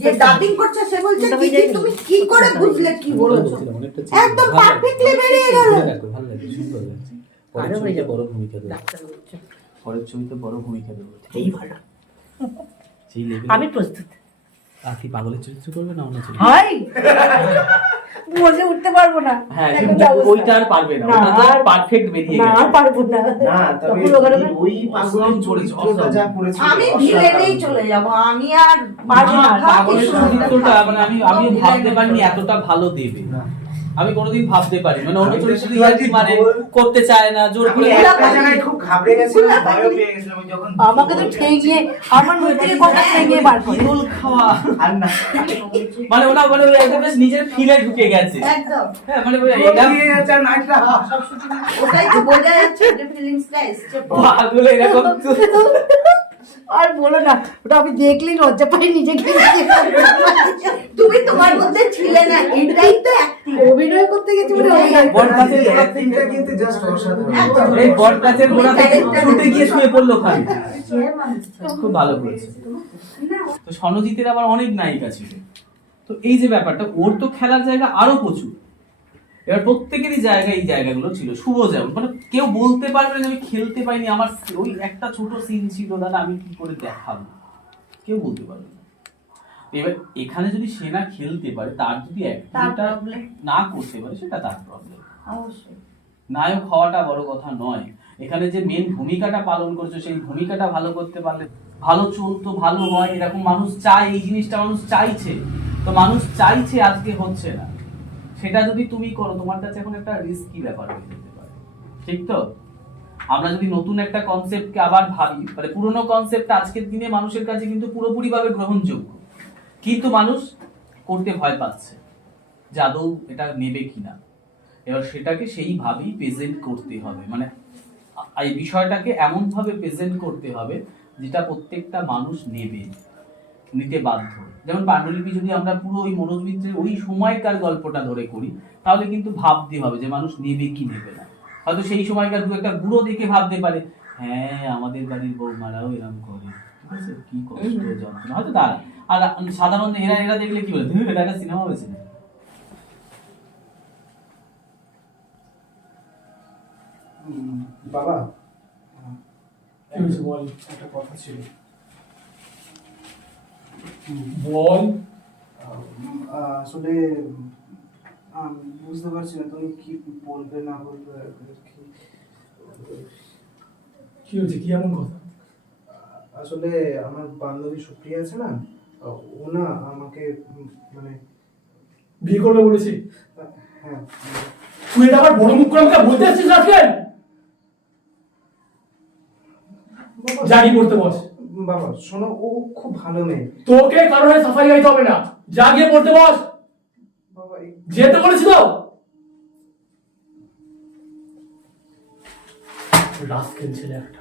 যে ডাবিং করছে সে বলছে কি। তুমি কি করে বুঝলে কি বলেছ? একদম পারফেক্টলি বেরিয়ে গেল। ভালো লাগে সুন্দর লাগছে। পরের ছবিতে বড় ভূমিকা দেবে। বলছে। পরের ছবিতে বড় ভূমিকা দেবে। এই ভালো। আমি প্রস্তুত। আর কি পাগলের চরিত্র করবে না অন্য চরিত্র? হাই বসে উঠতে পারব না। হ্যাঁ। ওইটা আর পারবে না ওটা আর- পারফেক্ট বেরিয়ে গেছে। না পারব না। না তবে ওই পাগলের চরিত্রটা যা করেছে আমি ভিলেনেই চলে যাব আমি আর পারব না, পাগলের চরিত্রটা মানে আমি আমি ভাবতে পারিনি এতটা ভালো দেবে। না। আমি কোনোদিন ভাবতে পারি মানে অন্য চরিত্র মানে করতে চায় না জোর আমি করে একটা জায়গায় খুব ঘাবড়ে গেছিলাম ভয়ও পেয়ে গেছিলাম যখন আমাকে তো ঠেঙিয়ে আমার মুখ থেকে কথা ঠেঙিয়ে বার করে। ইঁদুর খাওয়া আর না। মানে ওটা মানে ওই একদম বেশ নিজের ফিলে ঢুকে গেছে। একদম। হ্যাঁ মানে ওই এটা যাচ্ছে নাইটটা ওটাই তো বোঝা যাচ্ছে যে ফিলিংসটা এসছে। পাগল এরকম তো- আর বলো না ওটা আমি দেখলেই লজ্জা পাই নিজেকে তুমি তোমার মধ্যে ছিলে না এটাই তো অভিনয় করতে গেছি বলে অভিনয় বট গাছের গোড়া অ্যাক্টিংটা কিন্তু জাস্ট অসাধারণ। এই বট গোড়া ছুটে গিয়ে শুয়ে পড়ল খালি। খুব ভালো করেছে। তো স্বর্ণজিতের আবার অনেক নায়িকা ছিল। তো এই যে ব্যাপারটা ওর তো খেলার জায়গা আরও প্রচুর। এবার প্রত্যেকেরই জায়গা এই জায়গাগুলো ছিল। শুভ যেমন মানে কেউ বলতে পারবে না যে আমি খেলতে পাইনি আমার ওই একটা ছোট সিন ছিল দাদা আমি কি করে দেখাবো? কেউ বলতে পারবে না। এবার এখানে যদি সেনা খেলতে পারে তার যদি একটা না করতে পারে সেটা তার প্রবলেম অবশ্যই। নায়ক হওয়াটা বড় কথা নয়। এখানে যে মেন ভূমিকাটা পালন করছে সেই ভূমিকাটা ভালো করতে পারলে ভালো চলতো ভালো হয় এরকম মানুষ চায় এই জিনিসটা মানুষ চাইছে। তো মানুষ চাইছে আজকে হচ্ছে না। সেটা যদি তুমি করো, তোমার কাছে এখন একটা রিস্কি ব্যাপার হয়ে যেতে পারে। ঠিক তো? আমরা যদি নতুন একটা কনসেপ্টকে আবার ভাবি মানে পুরোনো কনসেপ্ট আজকের দিনে মানুষের কাছে কিন্তু পুরোপুরিভাবে গ্রহণযোগ্য। কিন্তু মানুষ করতে ভয় পাচ্ছে আদৌ এটা নেবে কিনা। এবার সেটাকে সেইভাবেই প্রেজেন্ট করতে হবে। মানে এই বিষয়টাকে এমনভাবে প্রেজেন্ট করতে হবে, যেটা প্রত্যেকটা মানুষ নেবে। নিতে বাধ্য। যেমন পাণ্ডুলিপি যদি আমরা পুরো ওই মনোজবিত্রের ওই সময়কার গল্পটা ধরে করি তাহলে কিন্তু ভাবতে হবে যে মানুষ নেবে কি নেবে না। হয়তো সেই সময়কার দু একটা বুড়ো দেখে ভাবতে পারে হ্যাঁ আমাদের বাড়ির বৌমারাও এরকম করে। ঠিক আছে? কি কষ্ট যন্ত্রণা। হয়তো তারা। আর সাধারণ এরা এরা দেখলে কি বলে? এটা একটা সিনেমা হয়েছে। না বাবা বল একটা কথা ছিল। বল। আসলে বুঝতে পারছি না তুমি কি বলবে না বলবে কি। কি হয়েছে? কি এমন কথা? আসলে আমার বান্ধবী সুপ্রিয়া আছে না ও না আমাকে মানে বিয়ে করবে বলেছি? হ্যাঁ তুই এটা আবার বড় মুখ করে আমাকে বলতে আসছিস আজকে? জাগি পড়তে বস। বাবা শোনো ও খুব ভালো মেয়ে। তোকে কারণে সাফাই গাইতে হবে না। যা গিয়ে পড়তে বস। বাবা যেতে বলেছি তো। রাস্কেল ছেলে একটা।